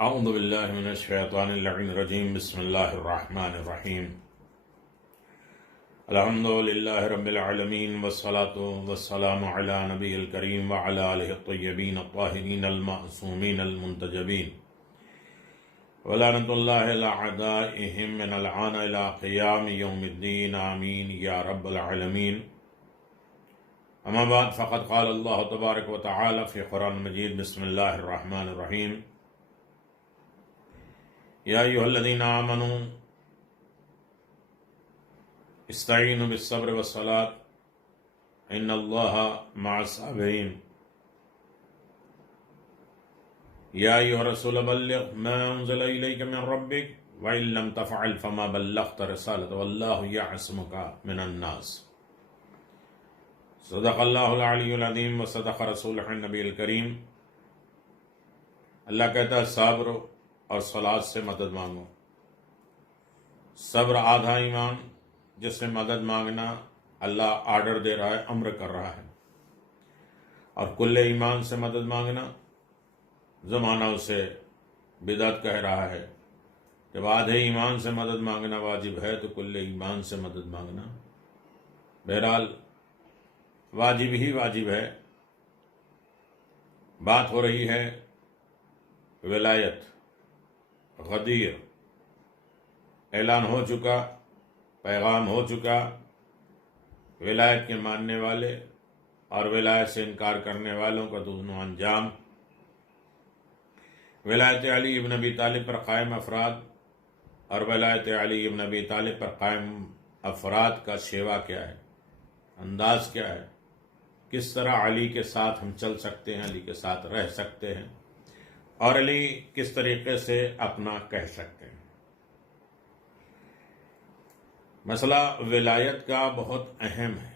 اعوذ باللہ من الشیطان اللعین الرجیم بسم اللہ الرحمن الرحیم الحمد للہ رب العالمین والصلاة والسلام علی نبی الکریم وعلی آلہ الطیبین الطاہرین المعصومین المنتجبین ولعنت اللہ علی اعدائہم من العان الى قیام یوم الدین آمین یا رب العالمین اما بعد فقد قال اللہ تبارک و تعالی فی قرآن مجید بسم اللہ الرحمن الرحیم یا ایھا الذین آمنوا استعینوا بالصبر والصلاة ان اللہ مع الصابرین یا ایھا الرسول بلغ ما انزل الیک من ربک وان لم تفعل فما بلغت رسالته واللہ یعصمک من الناس صدق اللہ العلی العظیم وصدق رسولہ النبی الکریم۔ اللہ کہتا ہے صبر اور صلاۃ سے مدد مانگو۔ صبر آدھا ایمان، جس سے مدد مانگنا اللہ آرڈر دے رہا ہے، امر کر رہا ہے، اور کل ایمان سے مدد مانگنا زمانہ اسے بدعت کہہ رہا ہے۔ جب آدھے ایمان سے مدد مانگنا واجب ہے تو کل ایمان سے مدد مانگنا بہرحال واجب ہی واجب ہے۔ بات ہو رہی ہے ولایت، غدیر، اعلان ہو چکا، پیغام ہو چکا۔ ولایت کے ماننے والے اور ولایت سے انکار کرنے والوں کا دونوں انجام۔ ولایت علی ابن ابی طالب پر قائم افراد اور ولایت علی ابن ابی طالب پر قائم افراد کا شیوا کیا ہے، انداز کیا ہے، کس طرح علی کے ساتھ ہم چل سکتے ہیں، علی کے ساتھ رہ سکتے ہیں، اور علی کس طریقے سے اپنا کہہ سکتے ہیں۔ مسئلہ ولایت کا بہت اہم ہے۔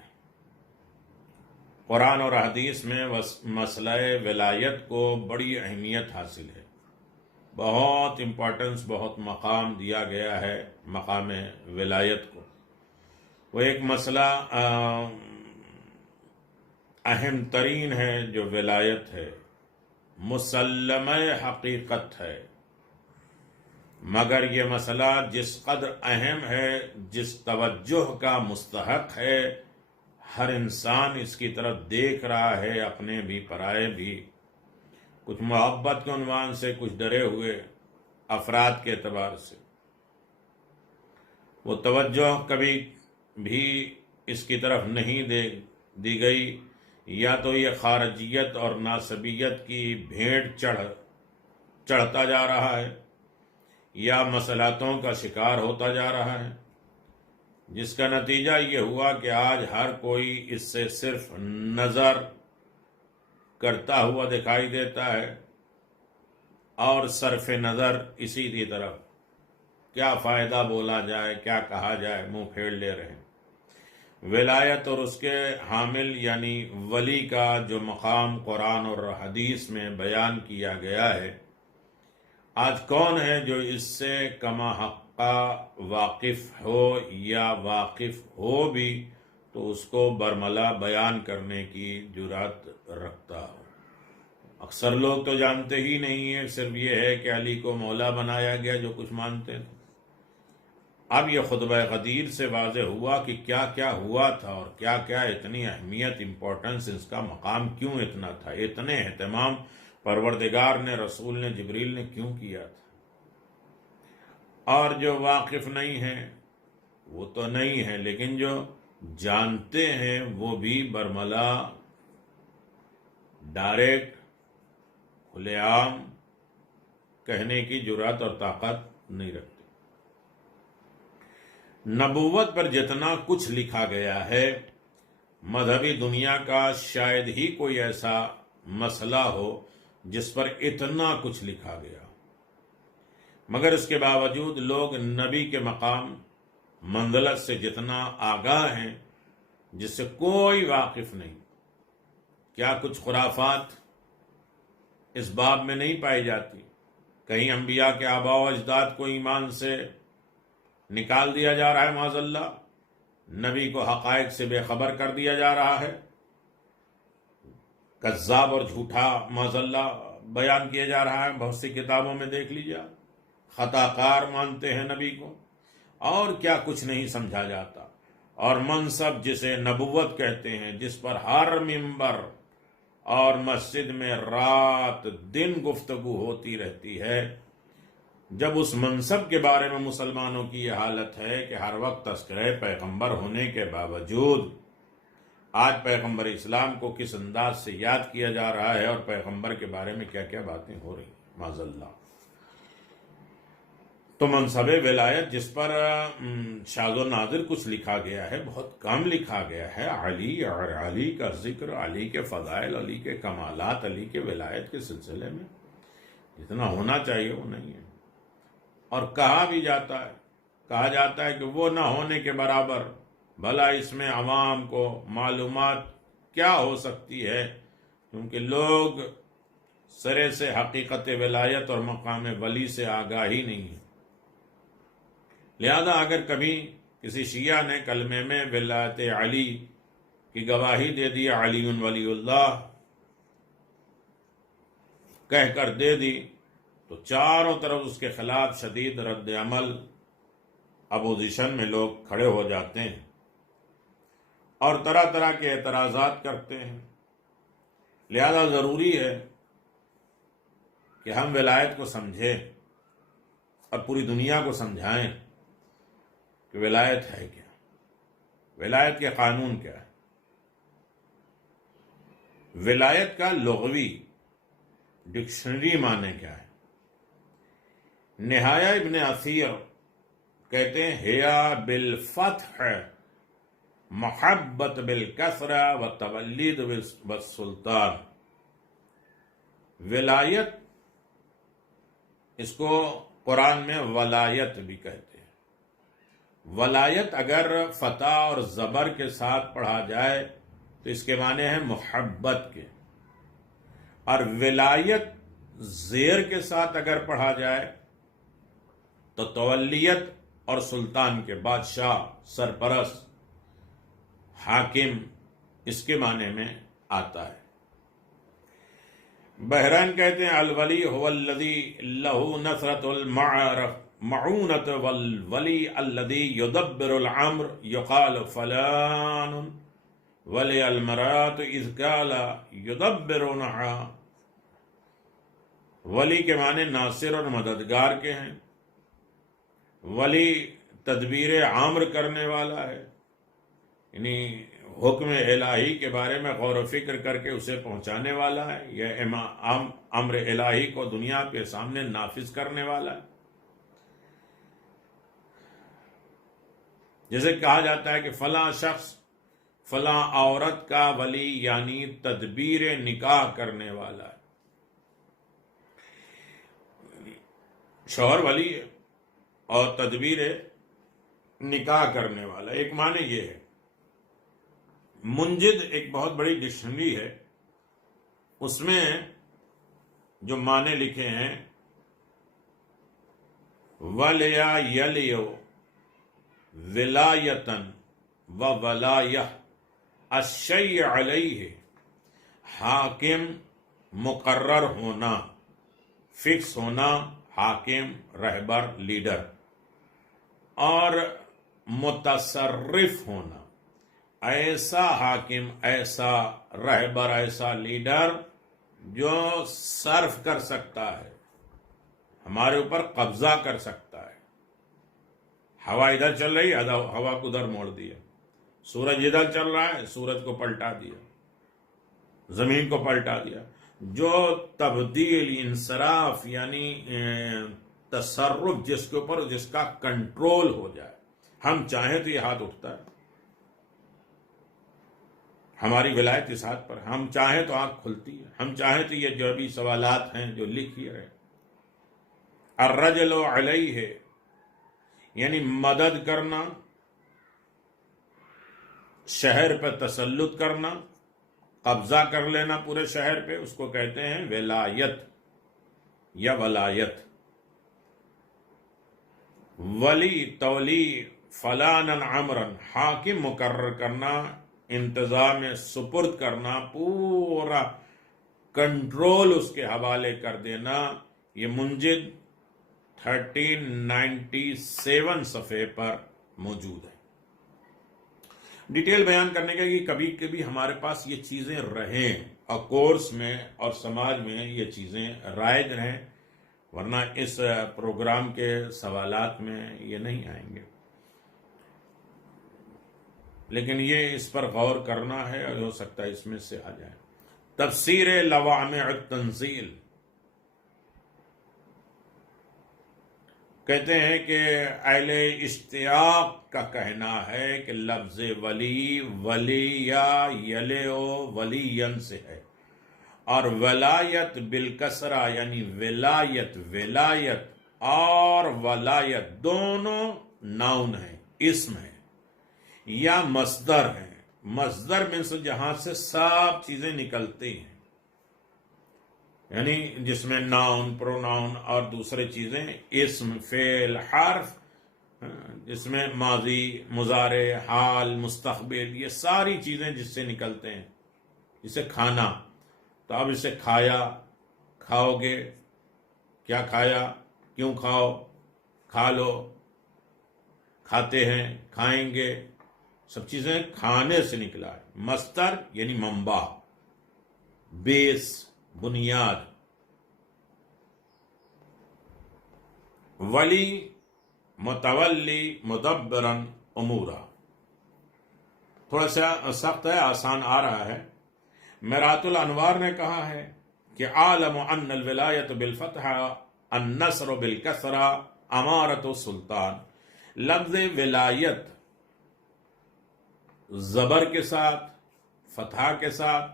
قرآن اور حدیث میں مسئلہ ولایت کو بڑی اہمیت حاصل ہے، بہت امپورٹنس، بہت مقام دیا گیا ہے مقام ولایت کو۔ وہ ایک مسئلہ اہم ترین ہے جو ولایت ہے، مسلمہ حقیقت ہے، مگر یہ مسئلہ جس قدر اہم ہے، جس توجہ کا مستحق ہے، ہر انسان اس کی طرف دیکھ رہا ہے، اپنے بھی پرائے بھی، کچھ محبت کے عنوان سے، کچھ ڈرے ہوئے افراد کے اعتبار سے۔ وہ توجہ کبھی بھی اس کی طرف نہیں دی گئی، یا تو یہ خارجیت اور ناسبیت کی بھیڑ چڑھتا جا رہا ہے، یا مصلحتوں کا شکار ہوتا جا رہا ہے، جس کا نتیجہ یہ ہوا کہ آج ہر کوئی اس سے صرف نظر کرتا ہوا دکھائی دیتا ہے، اور صرف نظر اسی کی طرف کیا فائدہ بولا جائے، کیا کہا جائے، منہ پھیر لے رہے ہیں۔ ولایت اور اس کے حامل یعنی ولی کا جو مقام قرآن اور حدیث میں بیان کیا گیا ہے، آج کون ہے جو اس سے کما حقہ واقف ہو، یا واقف ہو بھی تو اس کو برملا بیان کرنے کی جرات رکھتا ہو؟ اکثر لوگ تو جانتے ہی نہیں ہیں، صرف یہ ہے کہ علی کو مولا بنایا گیا، جو کچھ مانتے تھے۔ اب یہ خطبہ غدیر سے واضح ہوا کہ کیا کیا ہوا تھا، اور کیا کیا اتنی اہمیت، امپورٹنس، اس کا مقام کیوں اتنا تھا، اتنے اہتمام پروردگار نے، رسول نے، جبریل نے کیوں کیا تھا۔ اور جو واقف نہیں ہیں وہ تو نہیں ہیں، لیکن جو جانتے ہیں وہ بھی برملا ڈائریکٹ کھلے عام کہنے کی جرات اور طاقت نہیں رکھتے۔ نبوت پر جتنا کچھ لکھا گیا ہے، مذہبی دنیا کا شاید ہی کوئی ایسا مسئلہ ہو جس پر اتنا کچھ لکھا گیا، مگر اس کے باوجود لوگ نبی کے مقام، منزلت سے جتنا آگاہ ہیں، جس سے کوئی واقف نہیں۔ کیا کچھ خرافات اس باب میں نہیں پائی جاتی؟ کہیں انبیاء کے آباء و اجداد کو ایمان سے نکال دیا جا رہا ہے، معاذ اللہ، نبی کو حقائق سے بے خبر کر دیا جا رہا ہے، کذاب اور جھوٹا معاذ اللہ بیان کیا جا رہا ہے، بہت سی کتابوں میں دیکھ لیجیے، خطا کار مانتے ہیں نبی کو، اور کیا کچھ نہیں سمجھا جاتا۔ اور منصب جسے نبوت کہتے ہیں، جس پر ہر ممبر اور مسجد میں رات دن گفتگو ہوتی رہتی ہے، جب اس منصب کے بارے میں مسلمانوں کی یہ حالت ہے کہ ہر وقت تذکرہ پیغمبر ہونے کے باوجود آج پیغمبر اسلام کو کس انداز سے یاد کیا جا رہا ہے اور پیغمبر کے بارے میں کیا کیا باتیں ہو رہی ہیں، معاذ اللہ۔ تو منصب ولایت جس پر شاذ و نادر کچھ لکھا گیا ہے، بہت کم لکھا گیا ہے، علی اور علی کا ذکر، علی کے فضائل، علی کے کمالات، علی کے ولایت کے سلسلے میں جتنا ہونا چاہیے وہ نہیں ہے۔ اور کہا بھی جاتا ہے، کہا جاتا ہے کہ وہ نہ ہونے کے برابر، بھلا اس میں عوام کو معلومات کیا ہو سکتی ہے، کیونکہ لوگ سرے سے حقیقت ولایت اور مقام ولی سے آگاہی نہیں ہے۔ لہذا اگر کبھی کسی شیعہ نے کلمے میں ولایت علی کی گواہی دے دی، علی ولی اللہ کہہ کر دے دی، تو چاروں طرف اس کے خلاف شدید رد عمل، اپوزیشن میں لوگ کھڑے ہو جاتے ہیں اور طرح طرح کے اعتراضات کرتے ہیں۔ لہذا ضروری ہے کہ ہم ولایت کو سمجھیں اور پوری دنیا کو سمجھائیں کہ ولایت ہے کیا، ولایت کے قانون کیا ہے۔ ولایت کا لغوی ڈکشنری معنی کیا ہے؟ نہایہ ابن اثیر کہتے ہیں، ہیا بالفتح محبت بالکثرہ والتولید والسلطان۔ ولایت، اس کو قرآن میں ولایت بھی کہتے ہیں۔ ولایت اگر فتح اور زبر کے ساتھ پڑھا جائے تو اس کے معنی ہے محبت کے، اور ولایت زیر کے ساتھ اگر پڑھا جائے تو تولیت اور سلطان کے، بادشاہ، سرپرست، حاکم، اس کے معنی میں آتا ہے۔ بحرین کہتے ہیں، الولی هو الذی لہ نصرۃ المعونۃ والولی الذی یدبر الامر یقال فلان ولی المرات اذ قال یدبرونہا۔ ولی کے معنی ناصر اور مددگار کے ہیں، ولی تدبیر عامر کرنے والا ہے، یعنی حکم الہی کے بارے میں غور و فکر کر کے اسے پہنچانے والا ہے، یہ امر الہی کو دنیا کے سامنے نافذ کرنے والا ہے۔ جیسے کہا جاتا ہے کہ فلاں شخص فلاں عورت کا ولی، یعنی تدبیر نکاح کرنے والا ہے، شوہر ولی ہے اور تدبیر نکاح کرنے والا۔ ایک معنی یہ ہے۔ منجد ایک بہت بڑی ڈکشنری ہے، اس میں جو معنی لکھے ہیں، وَلِيَا يَلِيُ وِلَایَةً وَوَلَایَةً الشَّیْء عَلَیہ، حاکم مقرر ہونا، فکس ہونا، حاکم، رہبر، لیڈر، اور متصرف ہونا، ایسا حاکم، ایسا رہبر، ایسا لیڈر جو صرف کر سکتا ہے، ہمارے اوپر قبضہ کر سکتا ہے۔ ہوا ادھر چل رہی ہے، ہوا کو ادھر موڑ دیا، سورج ادھر چل رہا ہے، سورج کو پلٹا دیا، زمین کو پلٹا دیا۔ جو تبدیل، انصراف، یعنی تصرف جس کے اوپر، جس کا کنٹرول ہو جائے، ہم چاہیں تو یہ ہاتھ اٹھتا ہے، ہماری ولایت اس ہاتھ پر، ہم چاہیں تو آنکھ کھلتی ہے، ہم چاہیں تو یہ جو بھی سوالات ہیں جو لکھیے رہے۔ الرجل علیہ، یعنی مدد کرنا، شہر پہ تسلط کرنا، قبضہ کر لینا پورے شہر پہ، اس کو کہتے ہیں ولایت یا ولایت۔ ولی، تولی، فلانا عمرا، حاکم مقرر کرنا، انتظام سپرد کرنا، پورا کنٹرول اس کے حوالے کر دینا، یہ منجد 1397 صفحے پر موجود ہے۔ ڈیٹیل بیان کرنے کا کہ کبھی کبھی ہمارے پاس یہ چیزیں رہیں اور کورس میں اور سماج میں یہ چیزیں رائج رہیں، ورنہ اس پروگرام کے سوالات میں یہ نہیں آئیں گے، لیکن یہ اس پر غور کرنا ہے اور ہو سکتا ہے اس میں سے آ جائے۔ تفسیر لوامع التنزیل کہتے ہیں کہ اہل اشتیاق کا کہنا ہے کہ لفظ ولی یا یلیو ولین سے ہے، اور ولایت بالکسرہ یعنی ولایت اور ولایت دونوں ناؤن ہیں، اسم ہے یا مصدر ہے۔ مصدر میں سے جہاں سے سب چیزیں نکلتی ہیں، یعنی جس میں ناؤن، پروناؤن اور دوسرے چیزیں، اسم، فعل، حرف، جس میں ماضی، مضارع، حال، مستقبل، یہ ساری چیزیں جس سے نکلتے ہیں۔ جسے کھانا، تو اب اسے کھایا، کھاؤ گے، کیا کھایا، کیوں کھاؤ، کھا لو، کھاتے ہیں، کھائیں گے، سب چیزیں کھانے سے نکلا ہے۔ مصدر یعنی منبع، بیس، بنیاد۔ ولی متولی مدبرن امورا، تھوڑا سا سخت ہے، آسان آ رہا ہے۔ میرات الانوار نے کہا ہے کہ عالم ان الولایت بالفتح النصر بالکسرہ امارت السلطان۔ لفظ ولایت زبر کے ساتھ، فتح کے ساتھ،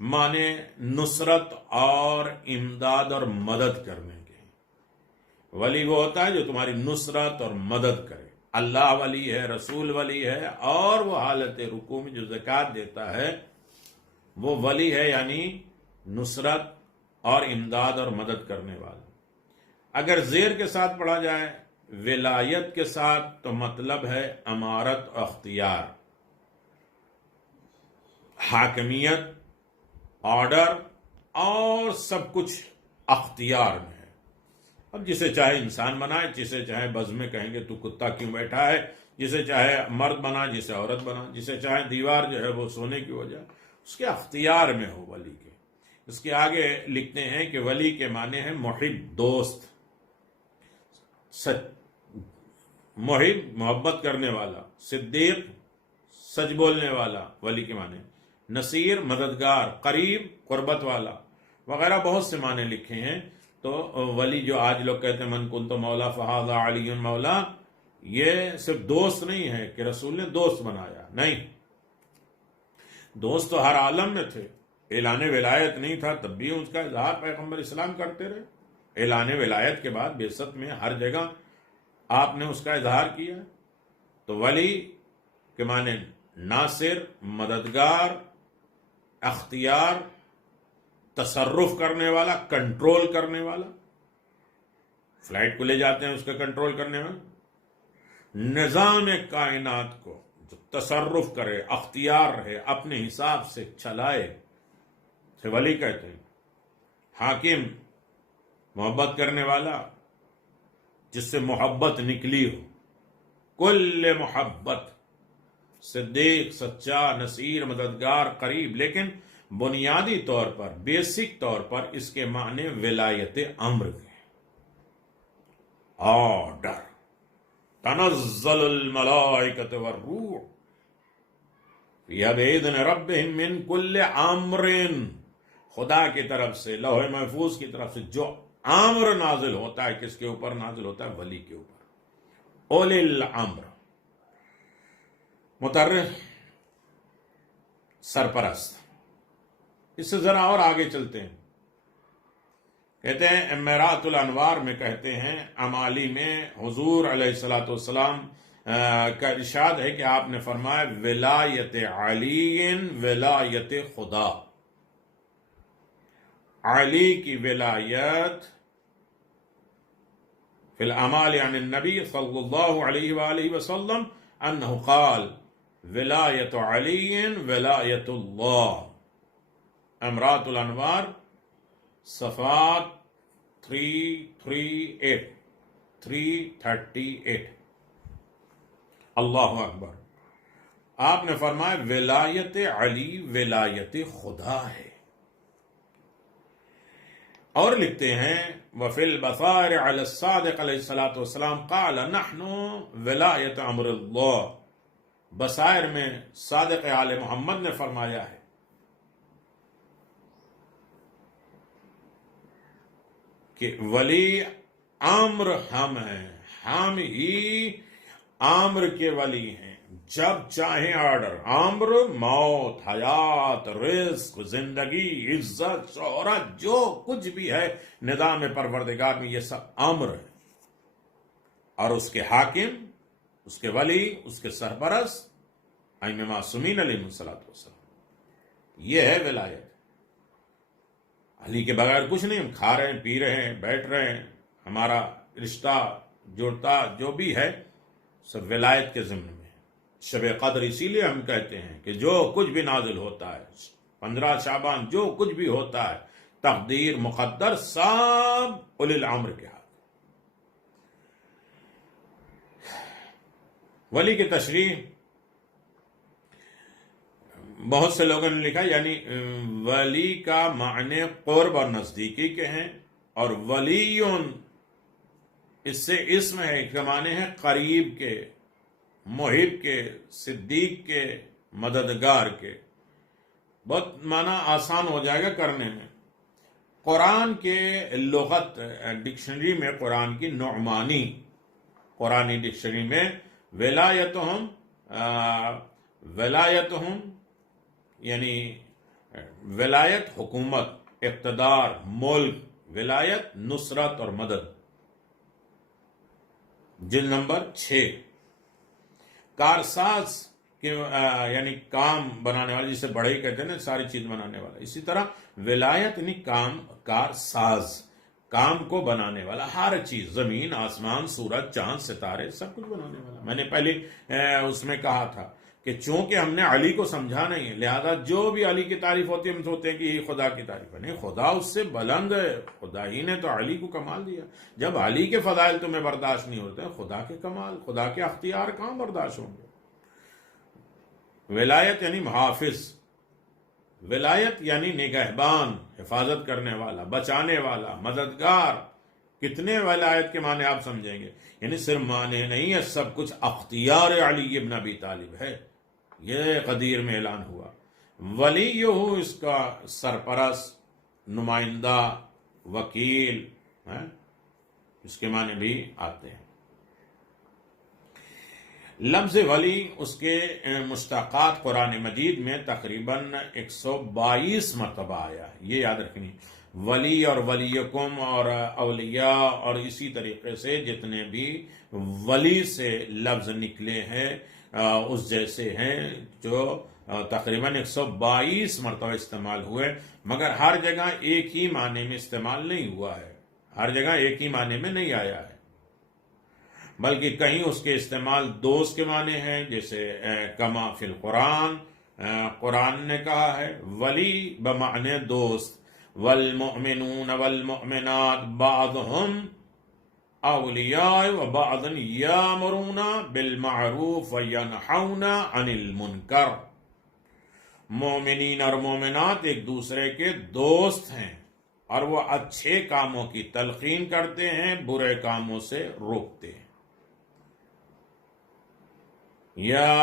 معنی نصرت اور امداد اور مدد کرنے کے۔ ولی وہ ہوتا ہے جو تمہاری نصرت اور مدد کرے۔ اللہ ولی ہے، رسول ولی ہے، اور وہ حالت رکوع میں جو زکوٰۃ دیتا ہے وہ ولی ہے، یعنی نصرت اور امداد اور مدد کرنے والا۔ اگر زیر کے ساتھ پڑھا جائے ولایت کے ساتھ تو مطلب ہے امارت و اختیار، حاکمیت، آرڈر، اور سب کچھ اختیار میں ہے۔ اب جسے چاہے انسان بنائے، جسے چاہے بز میں کہیں گے تو کتا کیوں بیٹھا ہے، جسے چاہے مرد بنا، جسے عورت بنا، جسے چاہے دیوار جو ہے وہ سونے کی ہو جائے، اس کے اختیار میں ہو ولی کے۔ اس کے آگے لکھتے ہیں کہ ولی کے معنی ہے محب، دوست، محب محبت کرنے والا، صدیق سچ بولنے والا ولی کے معنی، نصیر مددگار، قریب قربت والا، وغیرہ بہت سے معنی لکھے ہیں۔ تو ولی جو آج لوگ کہتے ہیں من کنت مولا فہذا علی مولا، یہ صرف دوست نہیں ہے کہ رسول نے دوست بنایا، نہیں، دوست تو ہر عالم میں تھے۔ اعلان ولایت نہیں تھا تب بھی اس کا اظہار پیغمبر اسلام کرتے رہے۔ اعلان ولایت کے بعد بعثت میں ہر جگہ آپ نے اس کا اظہار کیا۔ تو ولی کے معنی ناصر، مددگار، اختیار، تصرف کرنے والا، کنٹرول کرنے والا۔ فلائٹ کو لے جاتے ہیں اس کا کنٹرول کرنے والا، نظام کائنات کو جو تصرف کرے، اختیار رہے، اپنے حساب سے چلائے، سے ولی کہتے ہیں۔ حاکم محبت کرنے والا، جس سے محبت نکلی ہو، کل محبت، صدیق سچا، نصیر مددگار، قریب۔ لیکن بنیادی طور پر، بیسک طور پر اس کے معنی ولایت امر کے، آرڈر۔ تنزل الملائکۃ والروح فیہا بإذن ربہم من کل امر، خدا کی طرف سے، لوح محفوظ کی طرف سے جو امر نازل ہوتا ہے، کس کے اوپر نازل ہوتا ہے؟ ولی کے اوپر۔ اولی الامر، متعرف، سرپرست۔ اس سے ذرا اور آگے چلتے ہیں، کہتے ہیں میرات الانوار میں کہتے ہیں امالی میں حضور علیہ السلام کا ارشاد ہے کہ آپ نے فرمایا ولایت علی ولایت خدا، علی کی ولایت فی الاعمال عن النبی صلی اللہ علیہ وآلہ وسلم انہ قال ولایت علی ولایت اللہ، امرات الانوار صفات 338 اللہ اکبر. آپ نے فرمایا ولایت علی ولایت خدا ہے. اور لکھتے ہیں وفی البصائر علی الصادق علیہ الصلوۃ والسلام قال نحن ولایت امر اللہ. بصائر میں صادق آل محمد نے فرمایا ہے کہ ولی امر ہم ہیں، ہم ہی امر کے ولی ہیں. جب چاہیں آرڈر، امر موت، حیات، رزق، زندگی، عزت، شہرت، جو کچھ بھی ہے نظام پروردگار میں یہ سب امر ہے. اور اس کے حاکم، اس کے ولی، اس کے سرپرست ائمہ معصومین علیہ الصلوۃ والسلام. یہ ہے ولایت. علی کے بغیر کچھ نہیں. ہم کھا رہے ہیں، پی رہے ہیں، بیٹھ رہے ہیں، ہمارا رشتہ جوڑتا جو بھی ہے سب ولایت کے ضمن میں. شب قدر اسی لیے ہم کہتے ہیں کہ جو کچھ بھی نازل ہوتا ہے، 15 شعبان جو کچھ بھی ہوتا ہے، تقدیر مقدر سب اولی الامر کے ہاتھ. ولی کی تشریح بہت سے لوگوں نے لکھا، یعنی ولی کا معنی قرب اور نزدیکی کے ہیں، اور ولیون اس سے اسم ہے کہ معنی ہے قریب کے، محب کے، صدیق کے، مددگار کے. بہت معنی آسان ہو جائے گا کرنے میں. قرآن کے لغت ڈکشنری میں قرآن کی نعمانی قرآنی ڈکشنری میں ولایتہم یعنی ولایت حکومت، اقتدار، ملک، ولایت نصرت اور مدد. جلد نمبر 6. کارساز یعنی کام بنانے والا، جسے بڑھئی کہتے ہیں نا، ساری چیز بنانے والا. اسی طرح ولایت یعنی کام کارساز، کام کو بنانے والا، ہر چیز، زمین، آسمان، سورج، چاند، ستارے، سب کچھ بنانے والا. میں نے پہلے اس میں کہا تھا کہ چونکہ ہم نے علی کو سمجھا نہیں ہے، لہذا جو بھی علی کی تعریف ہوتی ہے ہم سوچتے ہیں کہ یہ خدا کی تعریف ہے. نہیں، خدا اس سے بلند ہے. خدا ہی نے تو علی کو کمال دیا. جب علی کے فضائل تمہیں برداشت نہیں ہوتے، خدا کے کمال، خدا کے اختیار کہاں برداشت ہوں گے. ولایت یعنی محافظ، ولایت یعنی نگہبان، حفاظت کرنے والا، بچانے والا، مددگار. کتنے ولایت کے معنی آپ سمجھیں گے. یعنی صرف معنی نہیں ہے، سب کچھ اختیار علی ابن ابی طالب ہے. یہ غدیر میں اعلان ہوا. ولی ہو اس کا سرپرست، نمائندہ، وکیل، اس کے معنی بھی آتے ہیں. لفظ ولی اس کے مشتقات قرآن مجید میں تقریباً 122 مرتبہ آیا ہے. یہ یاد رکھنی. ولی اور ولیکم اور اولیاء اور اسی طریقے سے جتنے بھی ولی سے لفظ نکلے ہیں اس جیسے ہیں جو تقریباً 122 مرتبہ استعمال ہوئے. مگر ہر جگہ ایک ہی معنی میں استعمال نہیں ہوا ہے، ہر جگہ ایک ہی معنی میں نہیں آیا ہے، بلکہ کہیں اس کے استعمال دوست کے معنی ہیں، جیسے کما فی القرآن، قرآن نے کہا ہے ولی بمعنی دوست. والمؤمنون والمؤمنات بعضهم اولیاء وبعض یامرون بالمعروف وینہون عن المنکر. مومنین اور مومنات ایک دوسرے کے دوست ہیں اور وہ اچھے کاموں کی تلقین کرتے ہیں، برے کاموں سے روکتے ہیں. یا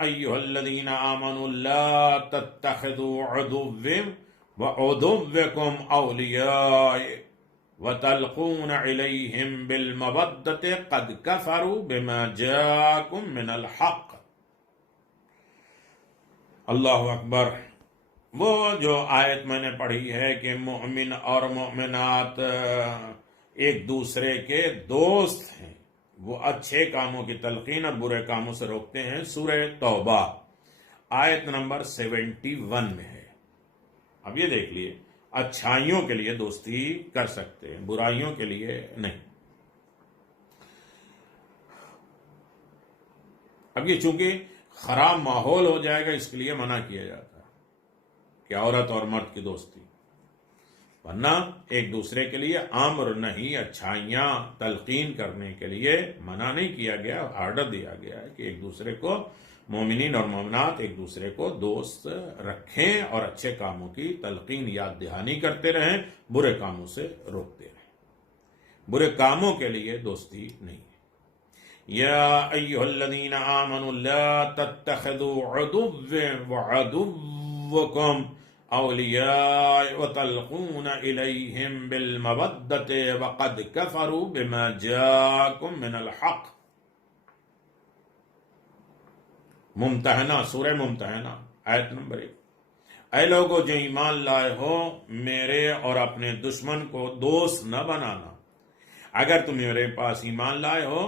ایھا الذین آمنوا لا تتخذوا عدوی وعدوکم اولیاء وتلقون الیہم بالمودۃ قد کفروا بما جاءکم من الحق. اللہ اکبر. وہ جو آیت میں نے پڑھی ہے کہ مومن اور مومنات ایک دوسرے کے دوست ہیں، وہ اچھے کاموں کی تلقین اور برے کاموں سے روکتے ہیں، سورہ توبہ آیت نمبر 71 میں ہے. اب یہ دیکھ لیے، اچھائیوں کے لیے دوستی کر سکتے ہیں، برائیوں کے لیے نہیں. اب یہ چونکہ خراب ماحول ہو جائے گا اس کے لیے منع کیا جاتا ہے. کہ عورت اور مرد کی دوستی، ورنہ ایک دوسرے کے لیے امر نہیں، اچھائیاں تلقین کرنے کے لیے منع نہیں کیا گیا، آرڈر دیا گیا ہے کہ ایک دوسرے کو، مومنین اور مومنات ایک دوسرے کو دوست رکھیں اور اچھے کاموں کی تلقین یاد دہانی کرتے رہیں، برے کاموں سے روکتے رہیں، برے کاموں کے لیے دوستی نہیں ہے۔ یا ایھا الذین آمنوا لا تتخذوا عدوی وعدوکم اولیاء وتلقون الیہم بالمودۃ وقد کفروا بما جاءکم من الحق۔ ممتحنہ، سورہ ممتحنہ، آیت نمبر 1۔ اے لوگو جو ایمان لائے ہو، میرے اور اپنے دشمن کو دوست نہ بنانا۔ اگر تم میرے پاس ایمان لائے ہو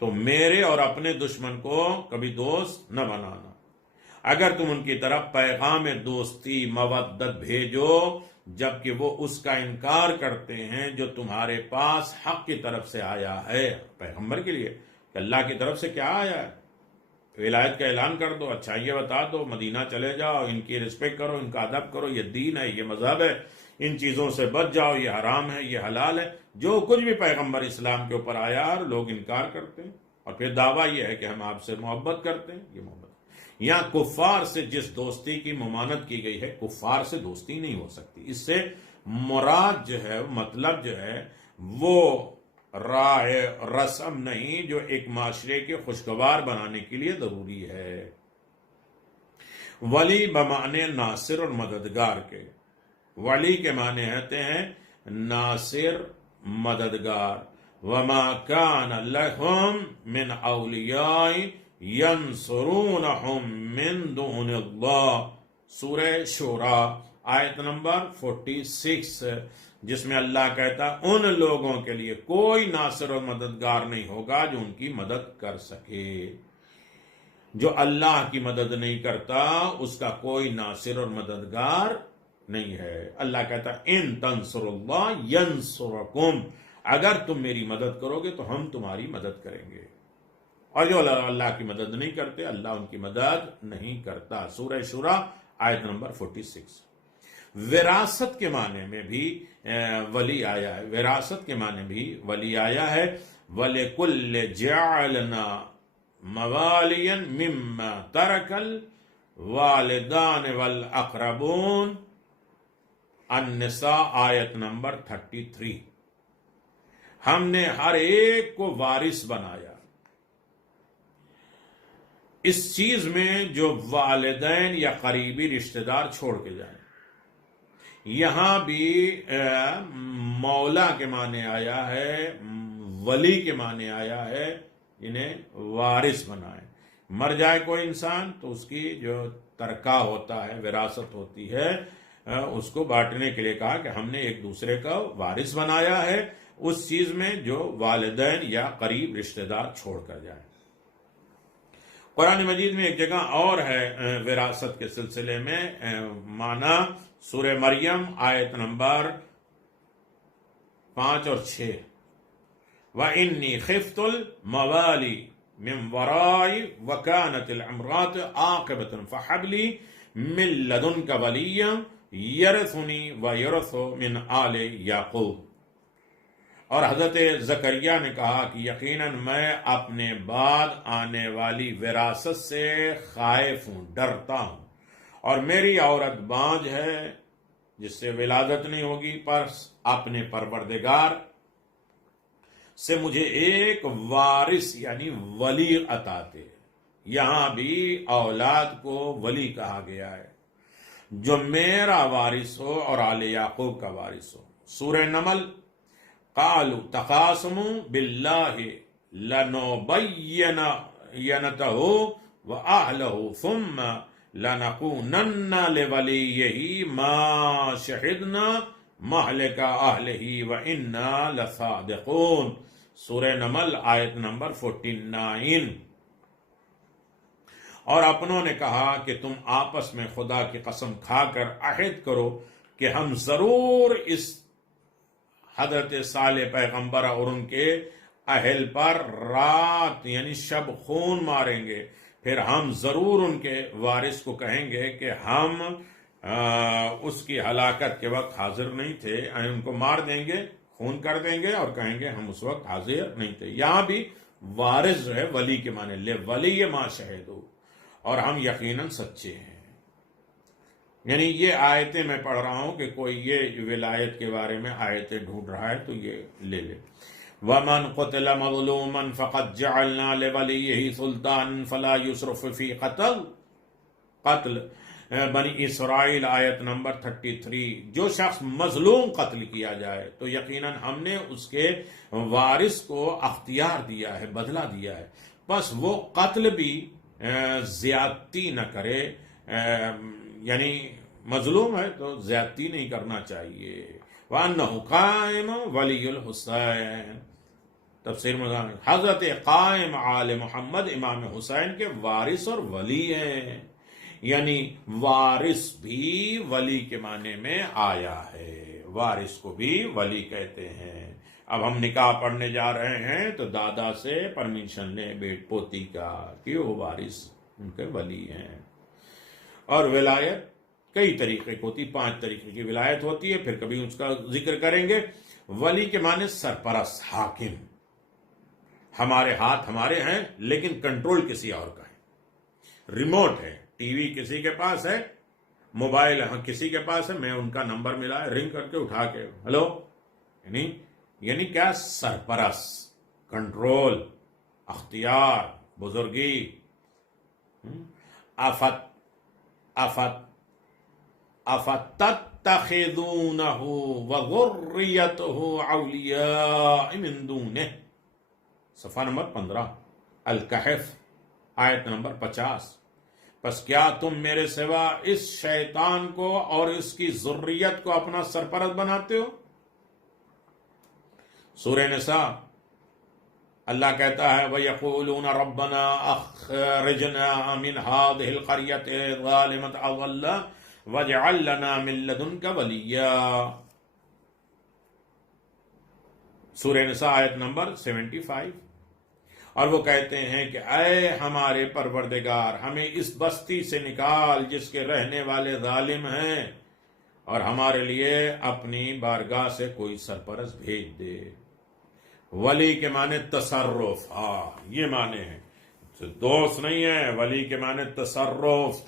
تو میرے اور اپنے دشمن کو کبھی دوست نہ بنانا۔ اگر تم ان کی طرف پیغام دوستی، مودت بھیجو جبکہ وہ اس کا انکار کرتے ہیں جو تمہارے پاس حق کی طرف سے آیا ہے، پیغمبر کے لیے کہ اللہ کی طرف سے کیا آیا ہے، ولایت کا اعلان کر دو، اچھائیاں بتا دو، مدینہ چلے جاؤ، ان کی رسپیکٹ کرو، ان کا ادب کرو، یہ دین ہے، یہ مذہب ہے، ان چیزوں سے بچ جاؤ، یہ حرام ہے، یہ حلال ہے، جو کچھ بھی پیغمبر اسلام کے اوپر آیا اور لوگ انکار کرتے ہیں، اور پھر دعویٰ یہ ہے کہ ہم آپ سے محبت کرتے ہیں، یہ محبت۔ یہاں کفار سے جس دوستی کی ممانت کی گئی ہے، کفار سے دوستی نہیں ہو سکتی۔ اس سے مراد جو ہے، مطلب جو ہے وہ رائے رسم نہیں جو ایک معاشرے کے خوشگوار بنانے کے لیے ضروری ہے۔ ولی بمعنی ناصر اور مددگار کے، ولی کے معنی ہوتے ہیں ناصر، مددگار۔ وما كان لهم من اولیاء ینصرونہم من دون اللہ، سورہ شورى آیت نمبر 46، جس میں اللہ کہتا ان لوگوں کے لیے کوئی ناصر اور مددگار نہیں ہوگا جو ان کی مدد کر سکے۔ جو اللہ کی مدد نہیں کرتا اس کا کوئی ناصر اور مددگار نہیں ہے۔ اللہ کہتا ان تنصروا اللہ ینصرکم، اگر تم میری مدد کرو گے تو ہم تمہاری مدد کریں گے، اور جو اللہ کی مدد نہیں کرتے اللہ ان کی مدد نہیں کرتا۔ سورہ شورى آیت نمبر 46۔ وراثت کے معنی میں بھی ولی آیا ہے، وراثت کے معنی بھی ولی آیا ہے۔ وَلِكُلِّ جَعَلْنَا مَوَالِيًا مِمَّا تَرَكَ الْوَالِدَانِ وَالْأَقْرَبُونَ، النساء آیت نمبر 33۔ ہم نے ہر ایک کو وارث بنایا اس چیز میں جو والدین یا قریبی رشتہ دار چھوڑ کے جائیں۔ یہاں بھی مولا کے معنی آیا ہے، ولی کے معنی آیا ہے، انہیں وارث بنائے۔ مر جائے کوئی انسان تو اس کی جو ترکہ ہوتا ہے، وراثت ہوتی ہے، اس کو بانٹنے کے لیے کہا کہ ہم نے ایک دوسرے کا وارث بنایا ہے اس چیز میں جو والدین یا قریب رشتہ دار چھوڑ کر جائیں۔ قرآن مجید میں ایک جگہ اور ہے وراثت کے سلسلے میں معنی، سورہ مریم آیت نمبر 5 اور 6۔ وَإِنِّي خِفْتُ الْمَوَالِي مِنْ وَرَائِي وَكَانَتِ الْعِمْرَاتُ عَاقِبَةً فَهَبْ لِي مِنْ لَدُنْكَ وَلِيًّا يَرِثُنِي وَيَرِثُ مِنْ آلِ یعقوب۔ اور حضرت زکریا نے کہا کہ یقیناً میں اپنے بعد آنے والی وراثت سے خائف ہوں، ڈرتا ہوں، اور میری عورت بانجھ ہے جس سے ولادت نہیں ہوگی، پر اپنے پروردگار سے مجھے ایک وارث یعنی ولی عطا دے۔ یہاں بھی اولاد کو ولی کہا گیا ہے، جو میرا وارث ہو اور آل یعقوب کا وارث ہو۔ سورہ نمل، قالوا تقاسموا باللہ لنبینتہ وأہلہ ثم لنقونن لولیہ ما شہدنا مہلک اہلہ وإنا لصادقون، سورہ نمل آیت نمبر 49۔ اور اپنوں نے کہا کہ تم آپس میں خدا کی قسم کھا کر عہد کرو کہ ہم ضرور اس حضرت صالح پیغمبر اور ان کے اہل پر رات یعنی شب خون ماریں گے، پھر ہم ضرور ان کے وارث کو کہیں گے کہ ہم اس کی ہلاکت کے وقت حاضر نہیں تھے، ان کو مار دیں گے، خون کر دیں گے اور کہیں گے ہم اس وقت حاضر نہیں تھے۔ یہاں بھی وارث جو ہے ولی کے معنی لے ولی ما شہدو، اور ہم یقیناً سچے ہیں۔ یعنی یہ آیتیں میں پڑھ رہا ہوں کہ کوئی یہ ولایت کے بارے میں آیتیں ڈھونڈ رہا ہے تو یہ لے لے۔ وَمَنْ قُتِلَ مَظْلُومًا فَقَدْ جَعَلْنَا لِوَلِيِّهِ سُلْطَانًا فَلَا يُسْرِفْ فِي قتل بنی اسرائیل آیت نمبر 33۔ جو شخص مظلوم قتل کیا جائے تو یقیناً ہم نے اس کے وارث کو اختیار دیا ہے، بدلہ دیا ہے، بس وہ قتل بھی زیادتی نہ کرے، یعنی مظلوم ہے تو زیادتی نہیں کرنا چاہیے۔ وَأَنَّهُ قَائِمٌ وَلِيُّ الْحُسَيْنِ، تفسیر مضامین، حضرت قائم آل محمد امام حسین کے وارث اور ولی ہیں، یعنی وارث بھی ولی کے معنی میں آیا ہے، وارث کو بھی ولی کہتے ہیں۔ اب ہم نکاح پڑھنے جا رہے ہیں تو دادا سے پرمیشن لیں بیٹ پوتی کا کہ وہ وارث ان کے ولی ہیں۔ اور ولایت کئی طریقے کی ہوتی، 5 طریقے کی ولایت ہوتی ہے، پھر کبھی اس کا ذکر کریں گے۔ ولی کے معنی سرپرست، حاکم، ہمارے ہاتھ ہمارے ہیں لیکن کنٹرول کسی اور کا ہے، ریموٹ ہے، ٹی وی کسی کے پاس ہے، موبائل کسی کے پاس ہے، میں ان کا نمبر ملا ہے، رنگ کر کے اٹھا کے ہلو، یعنی کیا؟ سرپرست، کنٹرول، اختیار، بزرگی۔ افتتخذونه وذريته اولیاء من دونه، صفحہ نمبر 15، الکہف آیت نمبر 50۔ پس کیا تم میرے سوا اس شیطان کو اور اس کی ذریت کو اپنا سرپرست بناتے ہو؟ سورہ نساء، اللہ کہتا ہے وَيَقُولُونَ رَبَّنَا أَخْرِجْنَا مِنْ هَذِهِ الْقَرْيَةِ الظَّالِمَةِ أَهْلَهَا وَاجْعَل لَّنَا مِن لَّدُنكَ وَلِيًّا، سورہ نساء آیت نمبر 75۔ اور وہ کہتے ہیں کہ اے ہمارے پروردگار، ہمیں اس بستی سے نکال جس کے رہنے والے ظالم ہیں، اور ہمارے لیے اپنی بارگاہ سے کوئی سرپرست بھیج دے۔ ولی کے معنی تصرف، یہ معنی ہے، دوست نہیں ہے، ولی کے معنی تصرف،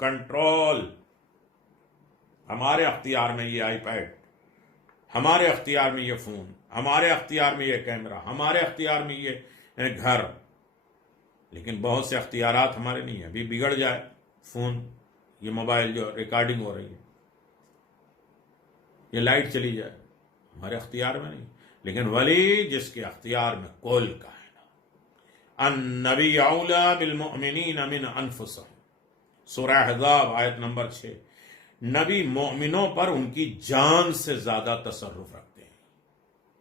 کنٹرول۔ ہمارے اختیار میں یہ آئی پیڈ، ہمارے اختیار میں یہ فون، ہمارے اختیار میں یہ کیمرہ، ہمارے اختیار میں یہ گھر، لیکن بہت سے اختیارات ہمارے نہیں ہیں۔ ابھی بگڑ جائے فون، یہ موبائل جو ریکارڈنگ ہو رہی ہے، یہ لائٹ چلی جائے، ہمارے اختیار میں نہیں، لیکن ولی جس کے اختیار میں کل کائنات۔ النبی اولیٰ بالمؤمنین من انفسہم، سورہ احزاب آیت نمبر 6۔ نبی مومنوں پر ان کی جان سے زیادہ تصرف رکھتے ہیں۔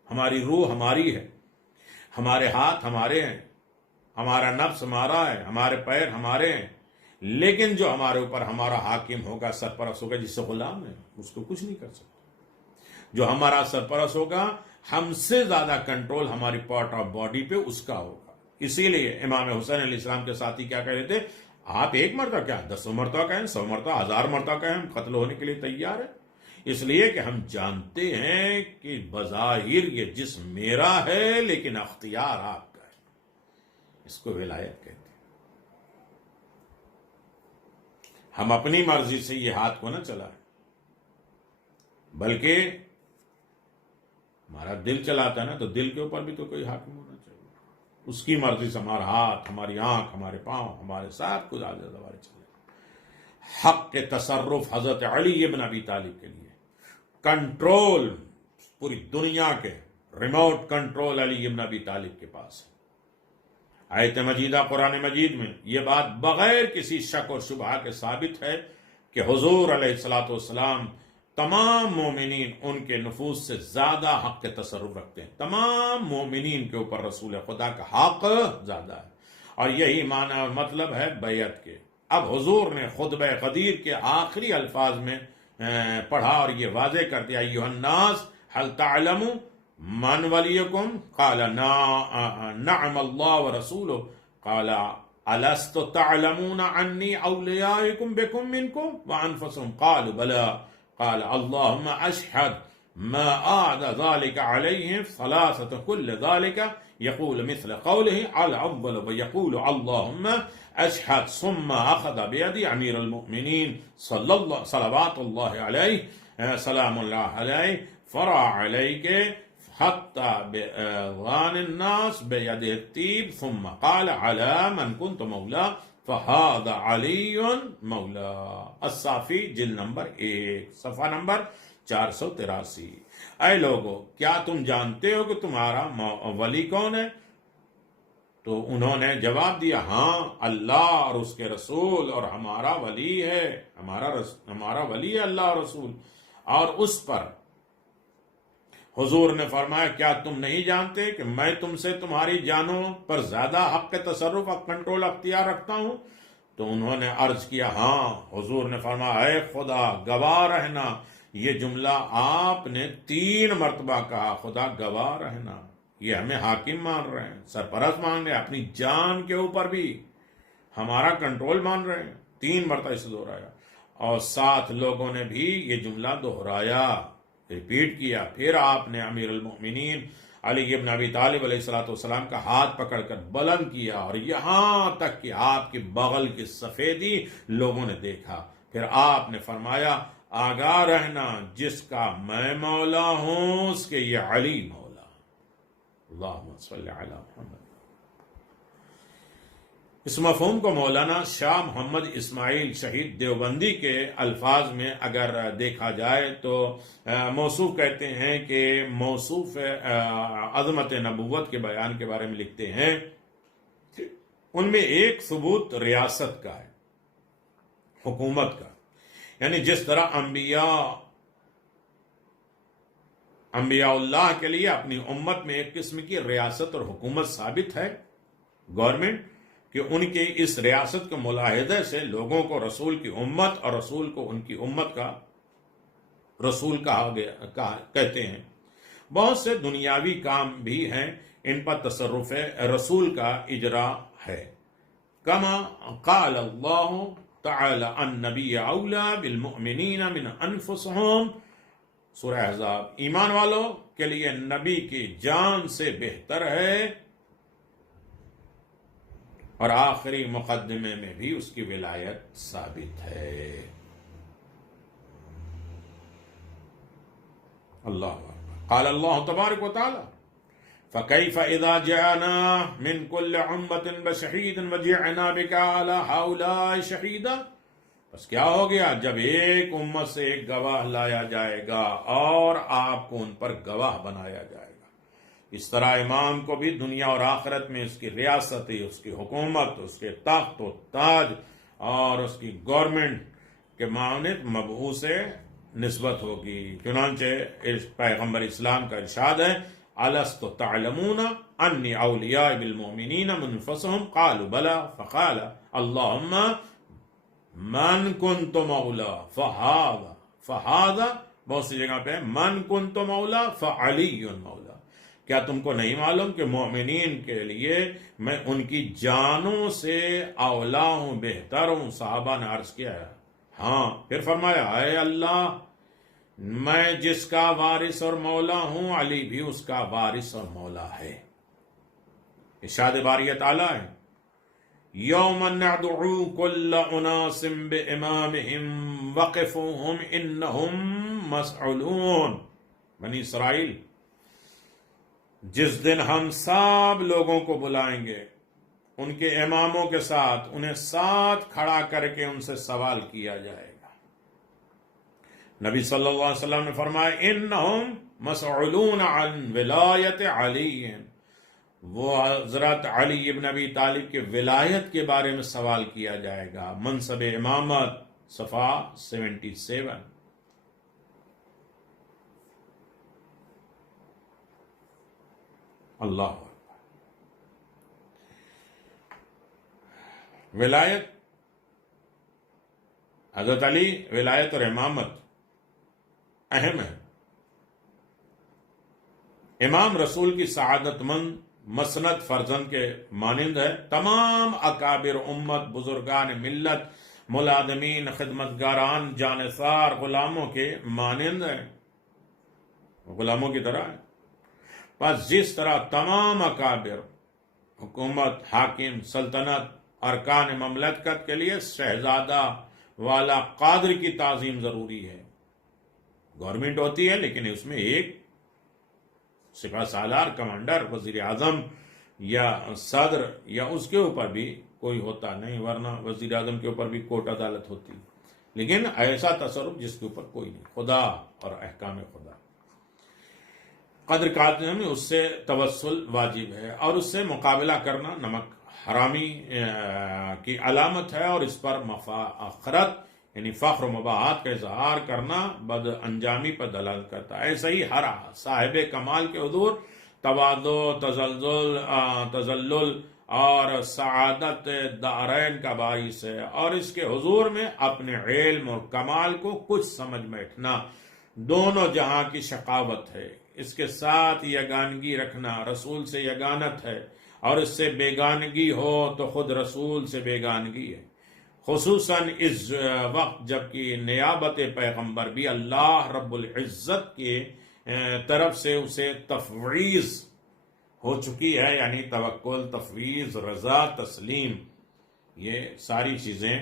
ہماری روح ہماری ہے، ہمارے ہاتھ ہمارے ہیں، ہمارا نفس ہمارا ہے، ہمارے پیر ہمارے ہیں، لیکن جو ہمارے اوپر ہمارا حاکم ہوگا، سرپرست ہوگا، جس سے غلام ہے، اس کو کچھ نہیں کر سکتا۔ جو ہمارا سرپرست ہوگا، ہم سے زیادہ کنٹرول ہماری پارٹ آف باڈی پہ اس کا ہوگا۔ اسی لیے امام حسین علیہ السلام کے ساتھی کیا کہہ رہے تھے؟ آپ 1 مرتبہ کیا 10 مرتبہ کہیں، 100 مرتبہ، 1000 مرتبہ کہیں، ہم قتل ہونے کے لیے تیار ہیں، اس لیے کہ ہم جانتے ہیں کہ بظاہر یہ جسم میرا ہے لیکن اختیار آپ کا ہے۔ اس کو ولایت کہتے ہیں۔ ہم اپنی مرضی سے یہ ہاتھ کو نہ چلائیں، بلکہ ہمارا دل چلاتا ہے نا، تو دل کے اوپر بھی تو کوئی حاکم ہونا چاہیے، اس کی مرضی سے ہمارا ہاتھ، ہماری آنکھ، ہمارے پاؤں، ہمارے ساتھ کچھ آگے ہمارے چلے۔ حق کے تصرف حضرت علی ابن ابی طالب کے لیے، کنٹرول پوری دنیا کے، ریموٹ کنٹرول علی ابن ابی طالب کے پاس ہے۔ آیت مجیدہ قرآن مجید میں یہ بات بغیر کسی شک اور شبہ کے ثابت ہے کہ حضور علیہ الصلوۃ والسلام تمام مومنین ان کے نفوس سے زیادہ حق کے تصرف رکھتے ہیں، تمام مومنین کے اوپر رسول خدا کا حق زیادہ ہے، اور یہی معنی اور مطلب ہے بیعت کے۔ اب حضور نے خطبہ غدیر کے آخری الفاظ میں پڑھا اور یہ واضح کر دیا، ایھا الناس هل تعلموا من ولیکم؟ قال نعم اللہ ورسولہ، قال الست تعلمون عني اولیاءکم بکم منکم وانفسهم قالوا بلى قال اللهم اشهد ما اعد ذلك عليهم ثلاثة كل ذلك يقول مثل قوله على أفضل ويقول اللهم أشهد ثم أخذ بيدي أمير المؤمنين صلوات الله عليه سلام الله عليه فرع عليك حتى بأذان الناس بيده الطيب ثم قال على من كنت مولاه فهذا علي مولا. الصافی جلد نمبر 1 صفحہ نمبر 483. اے لوگو کیا تم جانتے ہو کہ تمہارا ولی کون ہے؟ تو انہوں نے جواب دیا ہاں اللہ اور اس کے رسول اور ہمارا ولی ہے، ہمارا ولی ہے اللہ اور رسول. اور اس پر حضور نے فرمایا کیا تم نہیں جانتے کہ میں تم سے تمہاری جانوں پر زیادہ حق تصرف اور کنٹرول اختیار رکھتا ہوں؟ تو انہوں نے عرض کیا ہاں. حضور نے فرمایا اے خدا گواہ رہنا، یہ جملہ آپ نے 3 مرتبہ کہا، خدا گواہ رہنا. یہ ہمیں حاکم مان رہے ہیں، سرپرست مان رہے ہیں، اپنی جان کے اوپر بھی ہمارا کنٹرول مان رہے ہیں. 3 مرتبہ اسے دہرایا اور 7 لوگوں نے بھی یہ جملہ دہرایا، ریپیٹ کیا. پھر آپ نے امیر المؤمنین علی ابن ابی طالب علیہ السلام کا ہاتھ پکڑ کر بلند کیا اور یہاں تک کہ آپ کے بغل کی سفیدی لوگوں نے دیکھا. پھر آپ نے فرمایا آگاہ رہنا، جس کا میں مولا ہوں اس کے یہ علی مولا. اللہم صلی علی محمد. اس مفہوم کو مولانا شاہ محمد اسماعیل شہید دیوبندی کے الفاظ میں اگر دیکھا جائے تو موصوف کہتے ہیں کہ موصوف عظمت نبوت کے بیان کے بارے میں لکھتے ہیں، ان میں ایک ثبوت ریاست کا ہے، حکومت کا. یعنی جس طرح انبیاء اللہ کے لیے اپنی امت میں ایک قسم کی ریاست اور حکومت ثابت ہے، گورنمنٹ، کہ ان کی اس ریاست کے ملاحظے سے لوگوں کو رسول کی امت اور رسول کو ان کی امت کا رسول کہتے ہیں. بہت سے دنیاوی کام بھی ہیں، ان پر تصرف رسول کا اجرا ہے. کما قال اللہ تعالی النبی اولا بالمؤمنین من انفسهم، سورہ احزاب. ایمان والوں کے لیے نبی کی جان سے بہتر ہے، اور آخری مقدمے میں بھی اس کی ولایت ثابت ہے. اللہ قال اللہ تبارک و تعالی فَكَيْفَ إِذَا جَاءَنَا مِنْ كُلِّ أُمَّةٍ بِشَهِيدٍ وَجِئْنَا بِكَ عَلَى هَؤُلَاءِ شَهِيدًا. بس کیا ہو گیا جب ایک امت سے ایک گواہ لایا جائے گا اور آپ کو ان پر گواہ بنایا جائے گا. اس طرح امام کو بھی دنیا اور آخرت میں اس کی ریاست، اس کی حکومت، اس کے تخت و تاج اور اس کی گورنمنٹ کے مانند مبعوث سے نسبت ہوگی. چنانچہ پیغمبر اسلام کا ارشاد ہے الست تعلمون انی اولیاء بالمؤمنین من انفسهم قالوا بلا فقال اللهم من کنت مولا فہذا بہت سی جگہ پہ من کنت مولا فعلی مولا. کیا تم کو نہیں معلوم کہ مومنین کے لیے میں ان کی جانوں سے اولا ہوں، بہتر ہوں؟ صحابہ نے عرض کیا ہے ہاں. پھر فرمایا اے اللہ، میں جس کا وارث اور مولا ہوں علی بھی اس کا وارث اور مولا ہے. ارشاد باری تعالی ہے یوم ندعو کل اناس بامامہم وقفوہم انہم مسئولون. بنی اسرائیل، جس دن ہم سب لوگوں کو بلائیں گے ان کے اماموں کے ساتھ، انہیں ساتھ کھڑا کر کے ان سے سوال کیا جائے گا. نبی صلی اللہ علیہ وسلم نے فرمایا انہم مسئولون عن ولایت علی، وہ حضرت علی ابن ابی طالب کے ولایت کے بارے میں سوال کیا جائے گا. منصب امامت صفحہ 77. اللہ ولایت، حضرت علی ولایت اور امامت اہم ہے. امام رسول کی سعادت مند مسند فرزند کے مانند ہے، تمام اکابر امت، بزرگان ملت، ملازمین، خدمتگاران، جانثار غلاموں کے مانند ہے، غلاموں کی طرح ہے۔ پس جس طرح تمام اکابر، حکومت، حاکم، سلطنت، ارکان مملکت کے لیے شہزادہ والا قادر کی تعظیم ضروری ہے۔ گورنمنٹ ہوتی ہے لیکن اس میں ایک سپہ سالار، کمانڈر، وزیر اعظم یا صدر یا اس کے اوپر بھی کوئی ہوتا نہیں، ورنہ وزیر اعظم کے اوپر بھی کوٹ عدالت ہوتی، لیکن ایسا تصرف جس کے اوپر کوئی نہیں، خدا اور احکام خدا۔ قدر قادر میں اس سے توسل واجب ہے، اور اس سے مقابلہ کرنا نمک حرامی کی علامت ہے، اور اس پر مفاخرت یعنی فخر و مباحات کا اظہار کرنا بد انجامی پر دلالت کرتا ہے۔ ایسا ہی ہر صاحب کمال کے حضور تواضع، تذلل اور سعادت دارین کا باعث ہے، اور اس کے حضور میں اپنے علم اور کمال کو کچھ سمجھ بیٹھنا دونوں جہاں کی شقاوت ہے۔ اس کے ساتھ یگانگی رکھنا رسول سے یگانت ہے، اور اس سے بیگانگی ہو تو خود رسول سے بیگانگی ہے، خصوصاً اس وقت جبکہ نیابت پیغمبر بھی اللہ رب العزت کی طرف سے اسے تفویض ہو چکی ہے، یعنی توکل، تفویض، رضا، تسلیم، یہ ساری چیزیں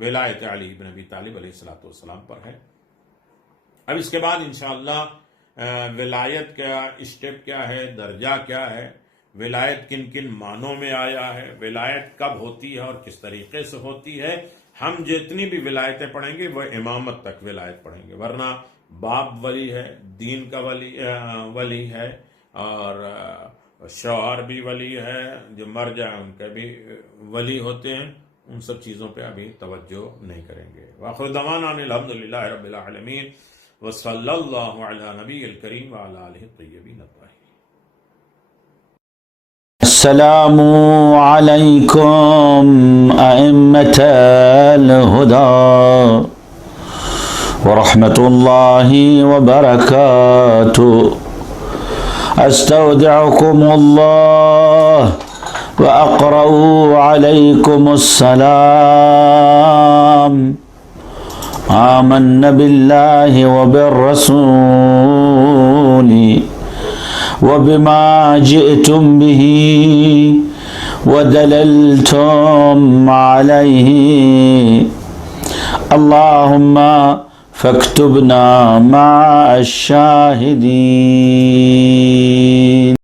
ولایت علی بن ابی طالب علیہ السلام پر ہے۔ اب اس کے بعد انشاءاللہ ولایت کا اسٹیپ کیا ہے، درجہ کیا ہے، ولایت کن کن معنوں میں آیا ہے، ولایت کب ہوتی ہے اور کس طریقے سے ہوتی ہے۔ ہم جتنی بھی ولایتیں پڑھیں گے وہ امامت تک ولایت پڑھیں گے، ورنہ باپ ولی ہے، دین کا ولی ہے، اور شوہر بھی ولی ہے، جو مر جائے ان کے بھی ولی ہوتے ہیں، ان سب چیزوں پہ ابھی توجہ نہیں کریں گے۔ وآخر دعوانا ان الحمدللہ رب العالمین، وصلی اللہ علی نبی الکریم وعلی آلہ الطیبین الطاہرین۔ السلام عليكم أئمة الهدى ورحمة الله وبركاته. أستودعكم الله وأقرأ عليكم السلام. آمنا بالله وبالرسول وبما جئتم به ودللتم عليه، اللهم فاكتبنا مع الشاهدين.